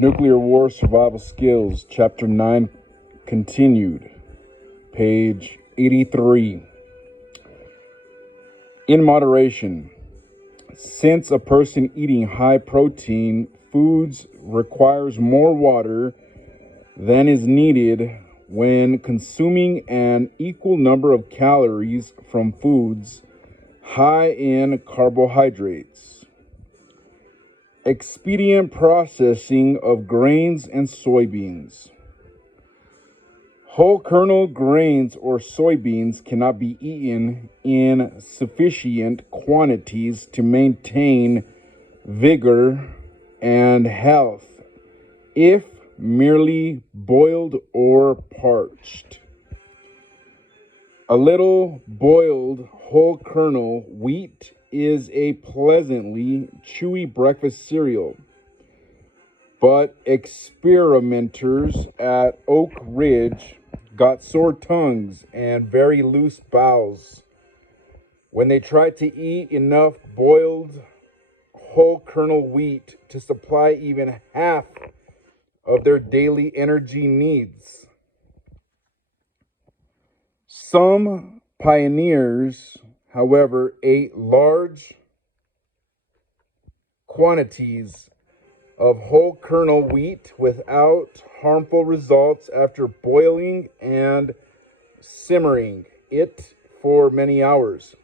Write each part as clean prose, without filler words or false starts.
Nuclear War Survival Skills, Chapter 9, continued, page 83. In moderation, since a person eating high-protein foods requires more water than is needed when consuming an equal number of calories from foods high in carbohydrates. Expedient processing of grains and soybeans. Whole kernel grains or soybeans cannot be eaten in sufficient quantities to maintain vigor and health if merely boiled or parched. A little boiled whole kernel wheat is a pleasantly chewy breakfast cereal, but experimenters at Oak Ridge got sore tongues and very loose bowels when they tried to eat enough boiled whole kernel wheat to supply even half of their daily energy needs. Some pioneers, however, ate large quantities of whole kernel wheat without harmful results after boiling and simmering it for many hours.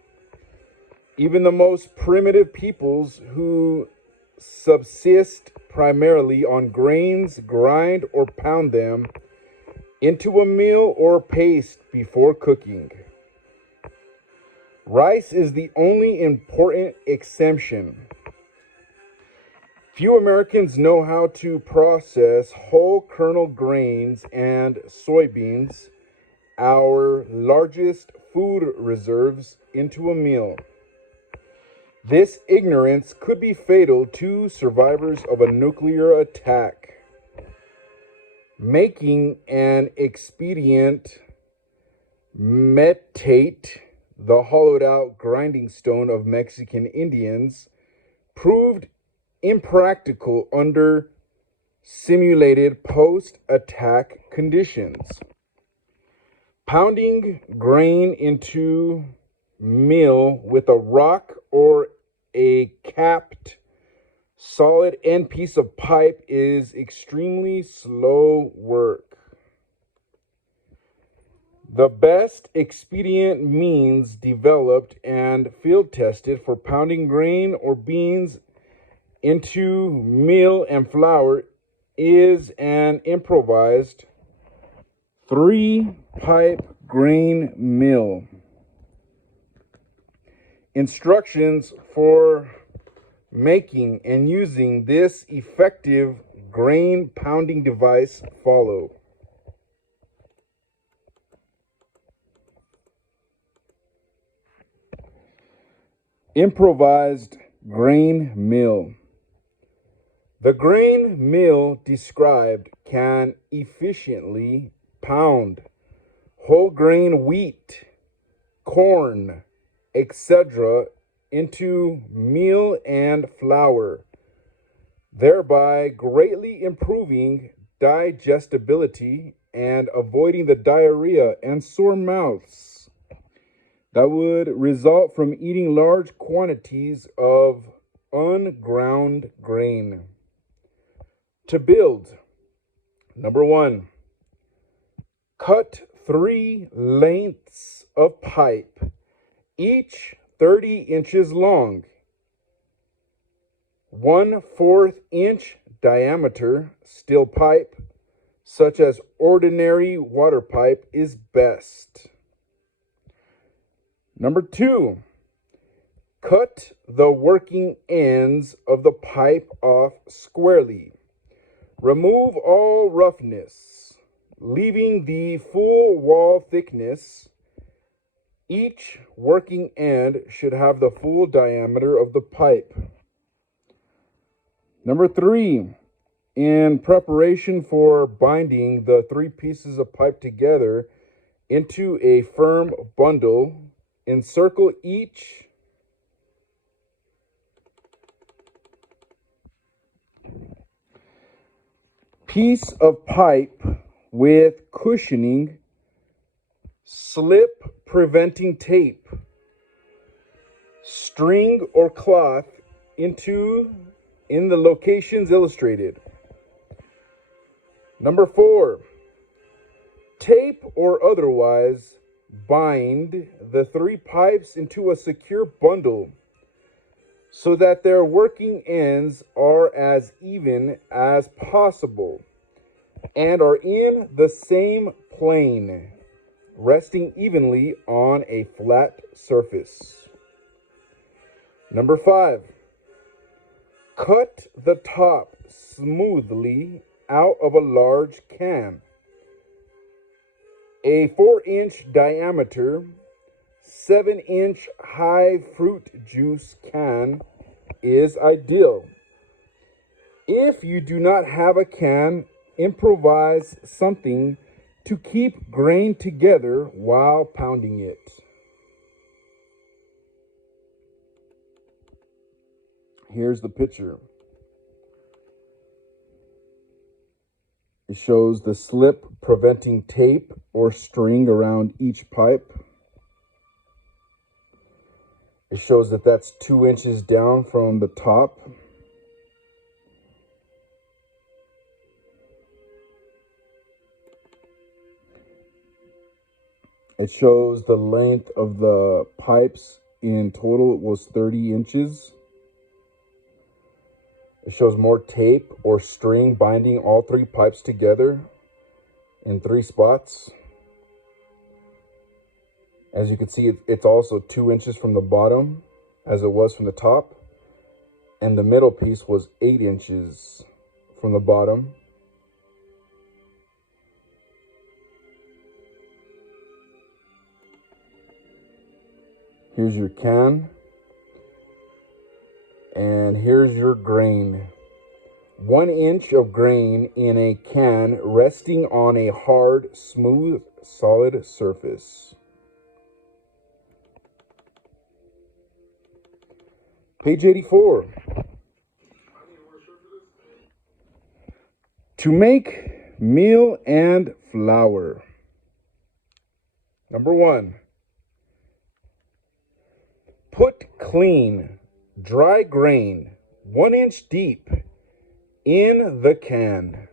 Even the most primitive peoples who subsist primarily on grains grind or pound them into a meal or paste before cooking. Rice is the only important exception. Few Americans know how to process whole kernel grains and soybeans, our largest food reserves, into a meal. This ignorance could be fatal to survivors of a nuclear attack. Making an expedient metate, the hollowed out grinding stone of Mexican Indians, proved impractical under simulated post-attack conditions. Pounding grain into meal with a rock or a capped solid end piece of pipe is extremely slow work. The best expedient means developed and field tested for pounding grain or beans into meal and flour is an improvised 3-pipe grain mill. Instructions for making and using this effective grain pounding device follow. Improvised grain mill. The grain mill described can efficiently pound whole grain wheat, corn, etc. into meal and flour, thereby greatly improving digestibility and avoiding the diarrhea and sore mouths that would result from eating large quantities of unground grain. To build, number 1, cut 3 lengths of pipe, each 30 inches long. 1/4 inch diameter steel pipe, such as ordinary water pipe, is best. Number 2, cut the working ends of the pipe off squarely. Remove all roughness, leaving the full wall thickness. Each working end should have the full diameter of the pipe. Number 3, in preparation for binding the 3 pieces of pipe together into a firm bundle, encircle each piece of pipe with cushioning, slip preventing tape, string or cloth in the locations illustrated. Number 4, tape or otherwise bind the 3 pipes into a secure bundle so that their working ends are as even as possible and are in the same plane, resting evenly on a flat surface. Number 5, cut the top smoothly out of a large can. A 4-inch diameter, 7-inch high fruit juice can is ideal. If you do not have a can, improvise something to keep grain together while pounding it. Here's the picture. It shows the slip preventing tape or string around each pipe. It shows that that's 2 inches down from the top. It shows the length of the pipes in total was 30 inches. It shows more tape or string binding all 3 pipes together in 3 spots. As you can see, it's also 2 inches from the bottom as it was from the top. And the middle piece was 8 inches from the bottom. Here's your can. And here's your grain. 1 inch of grain in a can resting on a hard, smooth, solid surface. Page 84. To make meal and flour. Number 1. Put clean, dry grain, 1 inch deep, in the can.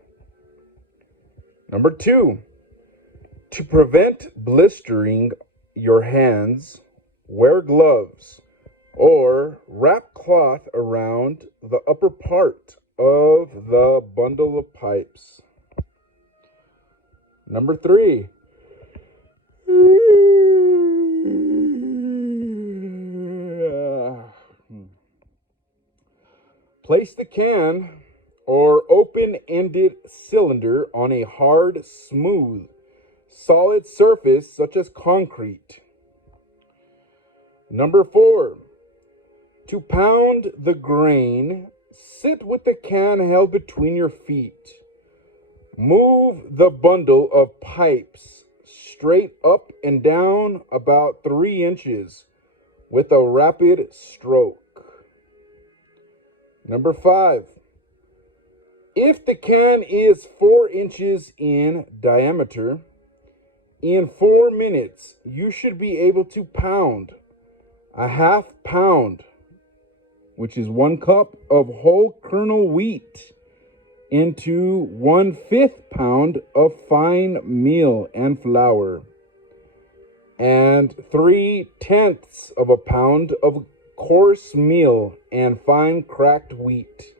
Number 2. To prevent blistering your hands, wear gloves or wrap cloth around the upper part of the bundle of pipes. Number 3. Place the can or open-ended cylinder on a hard, smooth, solid surface such as concrete. Number 4. To pound the grain, sit with the can held between your feet. Move the bundle of pipes straight up and down about 3 inches with a rapid stroke. Number 5. If the can is 4 inches in diameter, in 4 minutes you should be able to pound a half pound, which is 1 cup of whole kernel wheat, into 1/5 pound of fine meal and flour, and 3/10 of a pound of coarse meal and fine cracked wheat.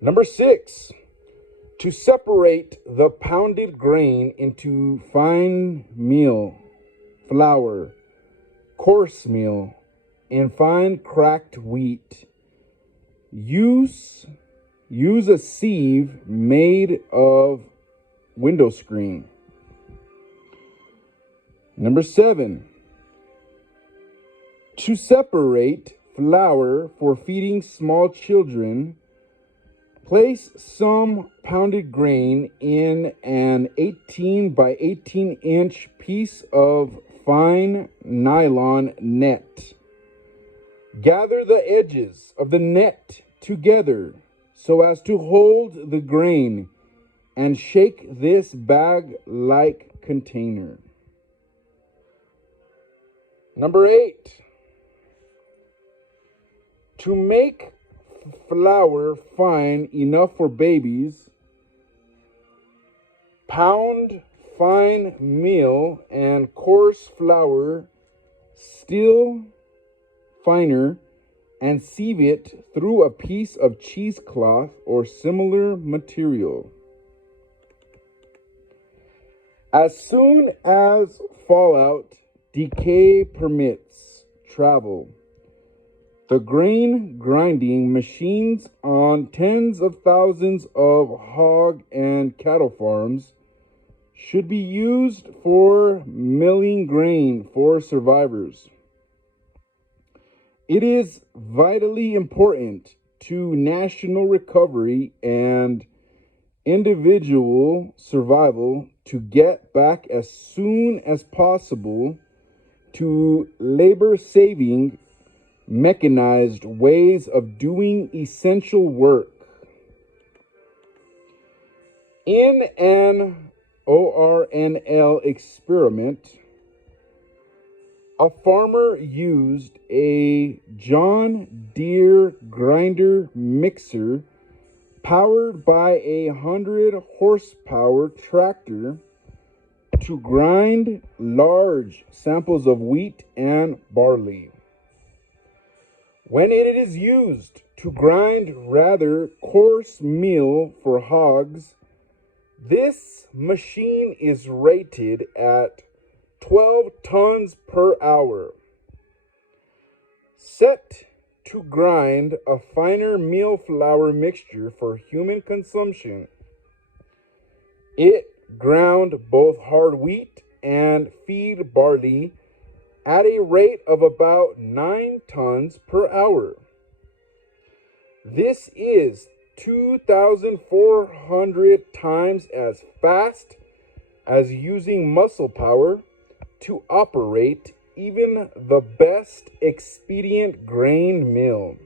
Number 6. To separate the pounded grain into fine meal, flour, coarse meal, and fine cracked wheat, use a sieve made of window screen. Number 7. To separate flour for feeding small children, place some pounded grain in an 18 by 18 inch piece of fine nylon net. Gather the edges of the net together so as to hold the grain and shake this bag-like container. Number 8, to make flour fine enough for babies, pound fine meal and coarse flour still finer and sieve it through a piece of cheesecloth or similar material. As soon as fallout decay permits travel, the grain grinding machines on tens of thousands of hog and cattle farms should be used for milling grain for survivors. It is vitally important to national recovery and individual survival to get back as soon as possible to labor-saving, mechanized ways of doing essential work. In an ORNL experiment, a farmer used a John Deere grinder mixer powered by a 100-horsepower tractor to grind large samples of wheat and barley. When it is used to grind rather coarse meal for hogs, this machine is rated at 12 tons per hour. Set to grind a finer meal flour mixture for human consumption, it ground both hard wheat and feed barley at a rate of about 9 tons per hour. This is 2,400 times as fast as using muscle power to operate even the best expedient grain mill.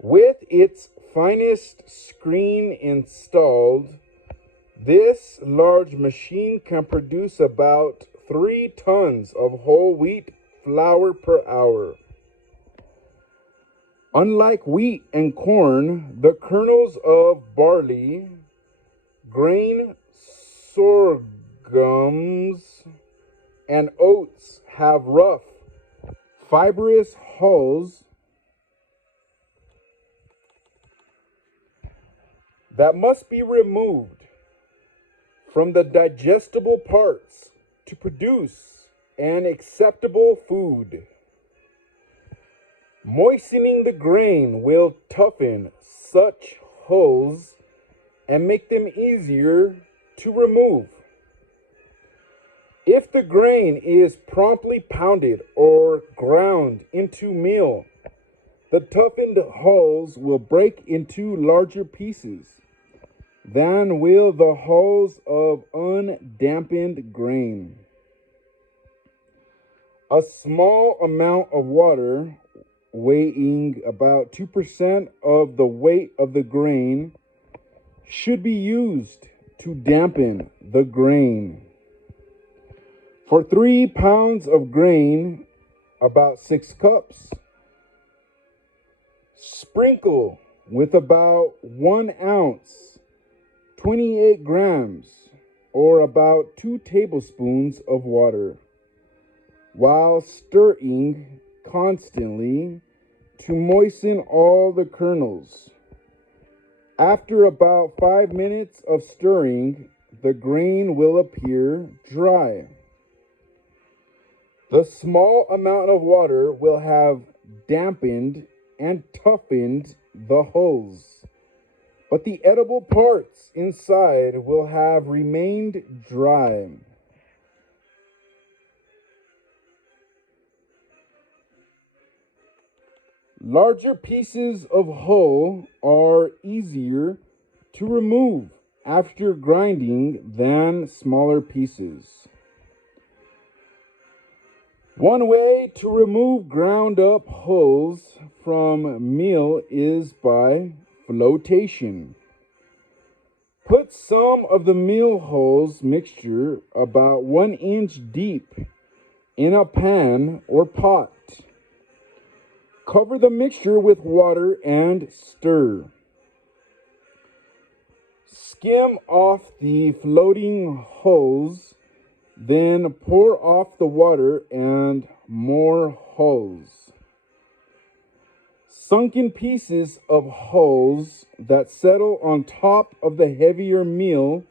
With its finest screen installed, this large machine can produce about 3 tons of whole wheat flour per hour. Unlike wheat and corn, the kernels of barley, grain sorghums, and oats have rough, fibrous hulls that must be removed from the digestible parts to produce an acceptable food. Moistening the grain will toughen such hulls and make them easier to remove. If the grain is promptly pounded or ground into meal, the toughened hulls will break into larger pieces than will the hulls of undampened grain. A small amount of water, weighing about 2% of the weight of the grain, should be used to dampen the grain. For 3 pounds of grain, about 6 cups. Sprinkle with about 1 ounce, 28 grams, or about 2 tablespoons of water, while stirring constantly to moisten all the kernels. After about 5 minutes of stirring, the grain will appear dry. The small amount of water will have dampened and toughened the hulls, but the edible parts inside will have remained dry. Larger pieces of hull are easier to remove after grinding than smaller pieces. One way to remove ground up hulls from meal is by flotation. Put some of the meal hulls mixture about 1 inch deep in a pan or pot. Cover the mixture with water and stir. Skim off the floating hulls, then pour off the water and more hulls. Sunken pieces of hulls that settle on top of the heavier meal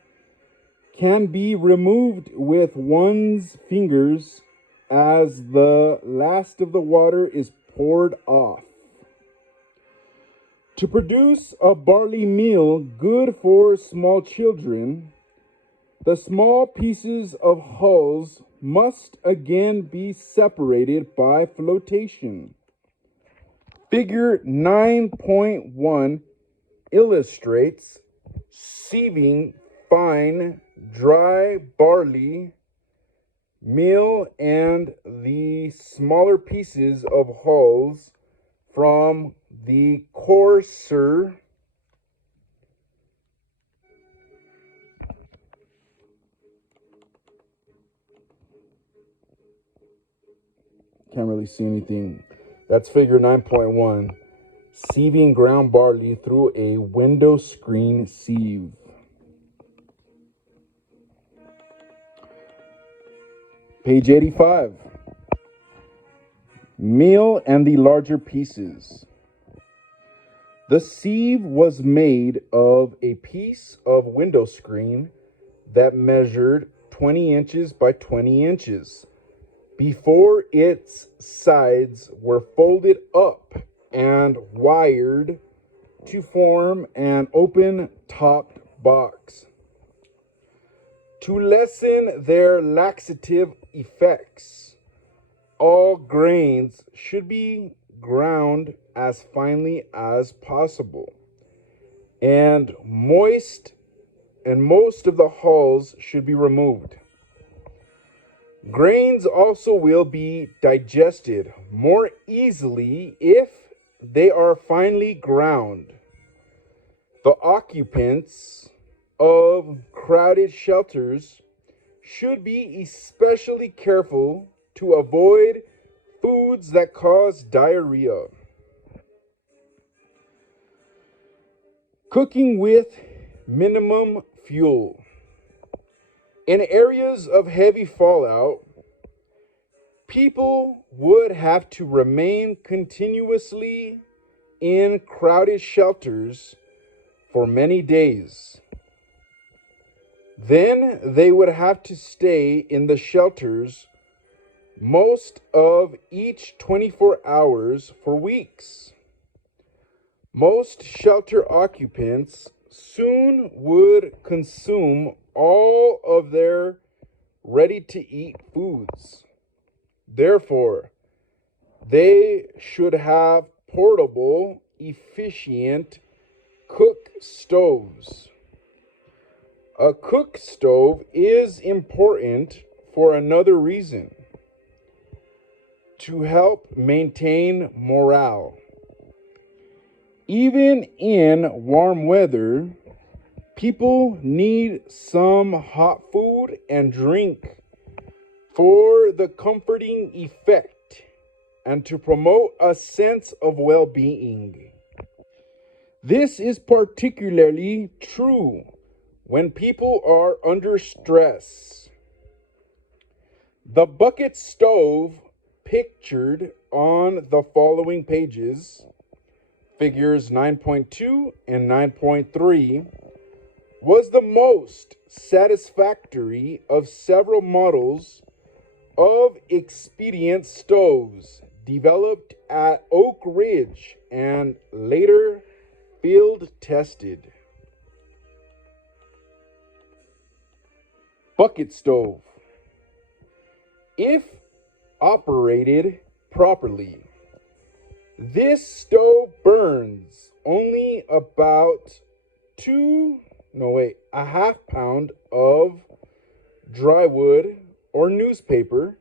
can be removed with one's fingers as the last of the water is poured off. To produce a barley meal good for small children, the small pieces of hulls must again be separated by flotation. Figure 9.1 illustrates sieving fine, dry barley meal and the smaller pieces of hulls from the coarser can't really see anything. That's figure 9.1. Sieving ground barley through a window screen sieve. Page 85. Meal and the larger pieces. The sieve was made of a piece of window screen that measured 20 inches by 20 inches. Before its sides were folded up and wired to form an open-topped box. To lessen their laxative effects, all grains should be ground as finely as possible, and most of the hulls should be removed. Grains also will be digested more easily if they are finely ground. The occupants of crowded shelters should be especially careful to avoid foods that cause diarrhea. Cooking with minimum fuel. In areas of heavy fallout, people would have to remain continuously in crowded shelters for many days. Then they would have to stay in the shelters most of each 24 hours for weeks. Most shelter occupants soon would consume all of their ready-to-eat foods. Therefore, they should have portable, efficient cook stoves. A cook stove is important for another reason: to help maintain morale. Even in warm weather, people need some hot food and drink for the comforting effect and to promote a sense of well-being. This is particularly true when people are under stress. The bucket stove pictured on the following pages, figures 9.2 and 9.3, was the most satisfactory of several models of expedient stoves developed at Oak Ridge and later field tested. Bucket stove. If operated properly, this stove burns only about a half pound of dry wood or newspaper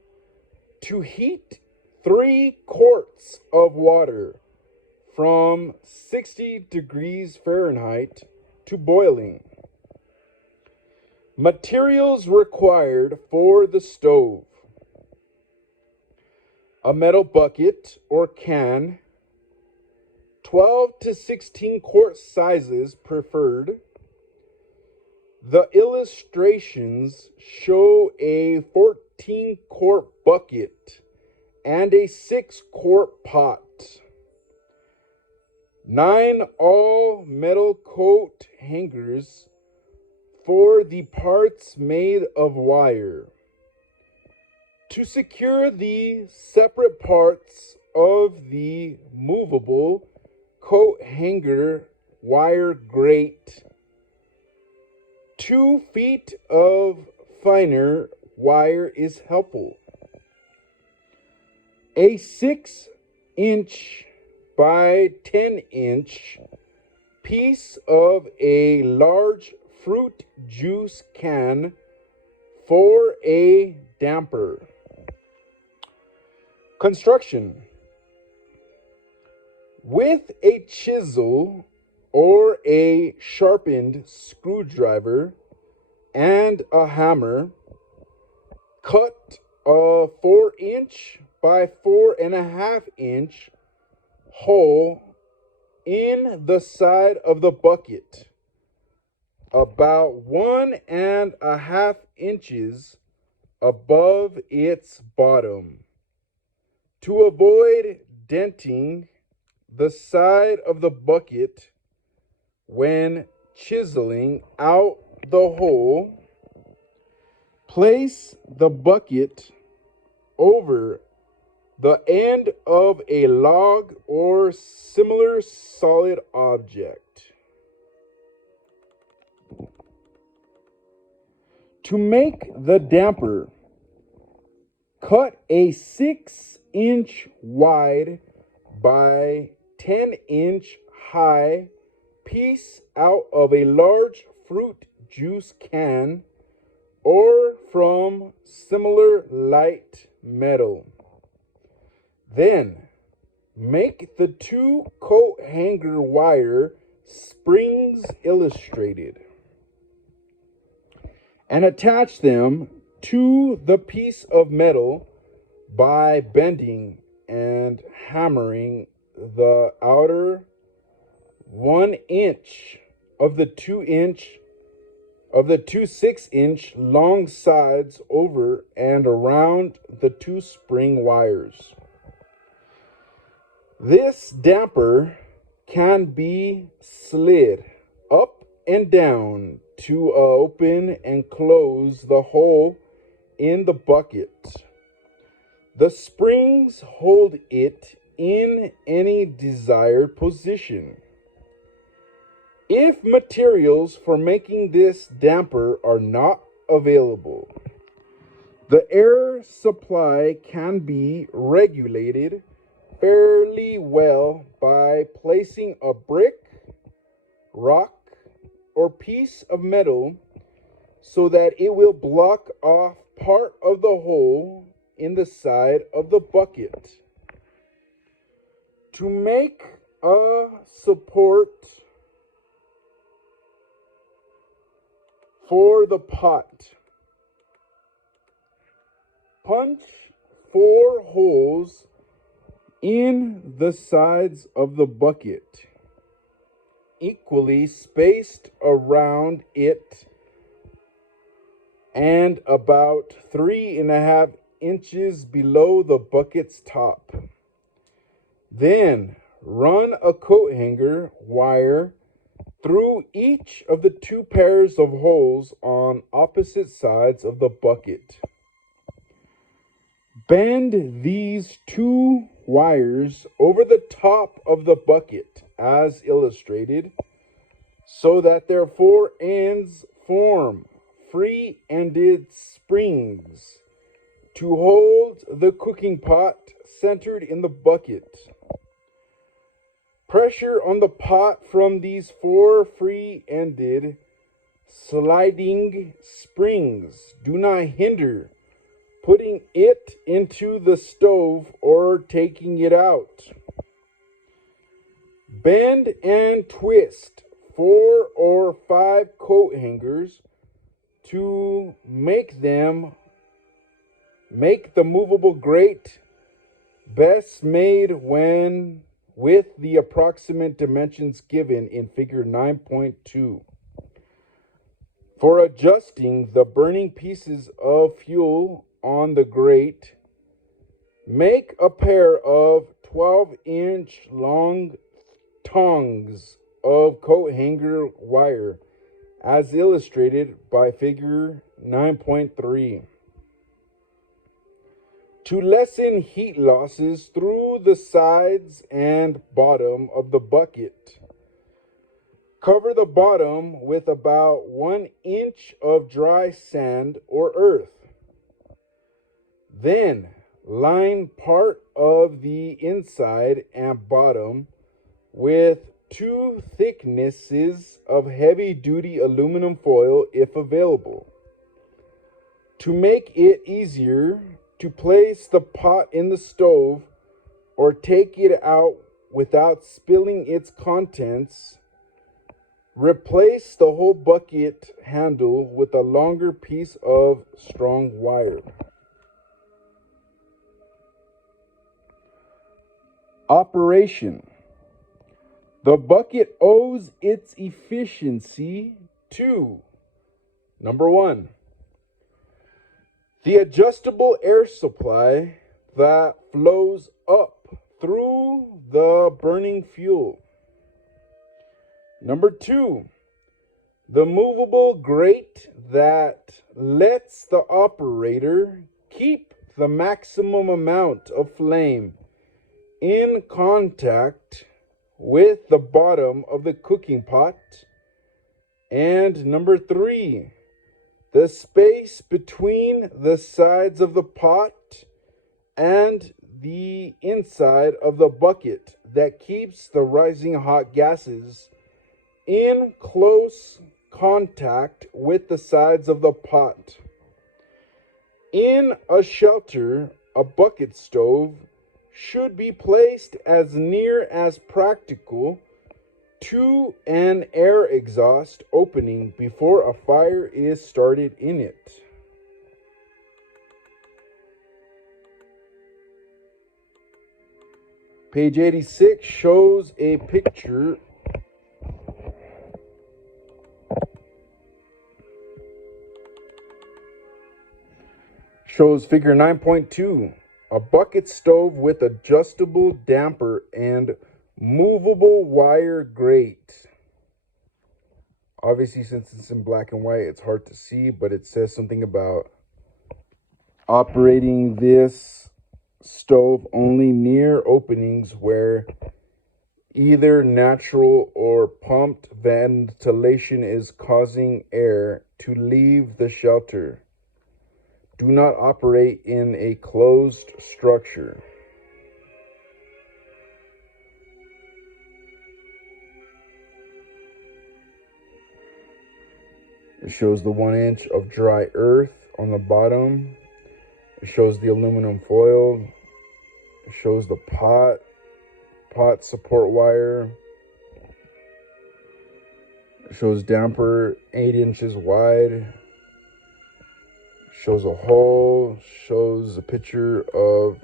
To heat 3 quarts of water from 60 degrees Fahrenheit to boiling. Materials required for the stove: a metal bucket or can, 12 to 16 quart sizes preferred. The illustrations show a 14 quart bucket and a 6 quart pot. 9 all metal coat hangers for the parts made of wire. To secure the separate parts of the movable coat hanger wire grate, 2 feet of finer wire is helpful. A 6-inch by 10-inch piece of a large fruit juice can for a damper. Construction: with a chisel or a sharpened screwdriver and a hammer, cut a 4-inch by 4.5-inch hole in the side of the bucket, about 1.5 inches above its bottom. To avoid denting the side of the bucket when chiseling out the hole, place the bucket over the end of a log or similar solid object. To make the damper, cut a 6-inch wide by 10-inch high piece out of a large fruit juice can or from similar light metal. Then make the 2 coat hanger wire springs illustrated and attach them to the piece of metal by bending and hammering the outer 1 inch of the 2 6-inch long sides over and around the 2 spring wires. This damper can be slid up and down to open and close the hole in the bucket. The springs hold it in any desired position. If materials for making this damper are not available, the air supply can be regulated fairly well by placing a brick, rock, or piece of metal so that it will block off part of the hole in the side of the bucket. To make a support for the pot, punch 4 holes in the sides of the bucket, equally spaced around it and about 3.5 inches below the bucket's top. Then run a coat hanger wire through each of the 2 pairs of holes on opposite sides of the bucket. Bend these 2 wires over the top of the bucket as illustrated so that their 4 ends form free-ended springs to hold the cooking pot centered in the bucket. Pressure on the pot from these 4 free-ended sliding springs do not hinder putting it into the stove or taking it out. Bend and twist 4 or 5 coat hangers to make the movable grate best made when with the approximate dimensions given in figure 9.2. For adjusting the burning pieces of fuel on the grate, make a pair of 12-inch long tongs of coat hanger wire as illustrated by figure 9.3. To lessen heat losses through the sides and bottom of the bucket, cover the bottom with about 1 inch of dry sand or earth. Then line part of the inside and bottom with 2 thicknesses of heavy-duty aluminum foil if available. To make it easier to place the pot in the stove or take it out without spilling its contents, replace the whole bucket handle with a longer piece of strong wire. Operation. The bucket owes its efficiency to, number 1, the adjustable air supply that flows up through the burning fuel. Number 2, the movable grate that lets the operator keep the maximum amount of flame in contact with the bottom of the cooking pot. And number 3, the space between the sides of the pot and the inside of the bucket that keeps the rising hot gases in close contact with the sides of the pot. In a shelter, a bucket stove should be placed as near as practical to an air exhaust opening before a fire is started in it. Page 86 shows a picture figure 9.2, a bucket stove with adjustable damper and movable wire grate. Obviously, since it's in black and white, it's hard to see, but it says something about operating this stove only near openings where either natural or pumped ventilation is causing air to leave the shelter. Do not operate in a closed structure. It shows the 1 inch of dry earth on the bottom. It shows the aluminum foil. It shows the pot support wire. It shows damper 8 inches wide. Shows a hole, shows a picture of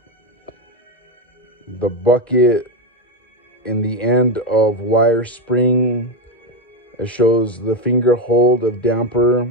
the bucket in the end of wire spring. It shows the finger hold of damper.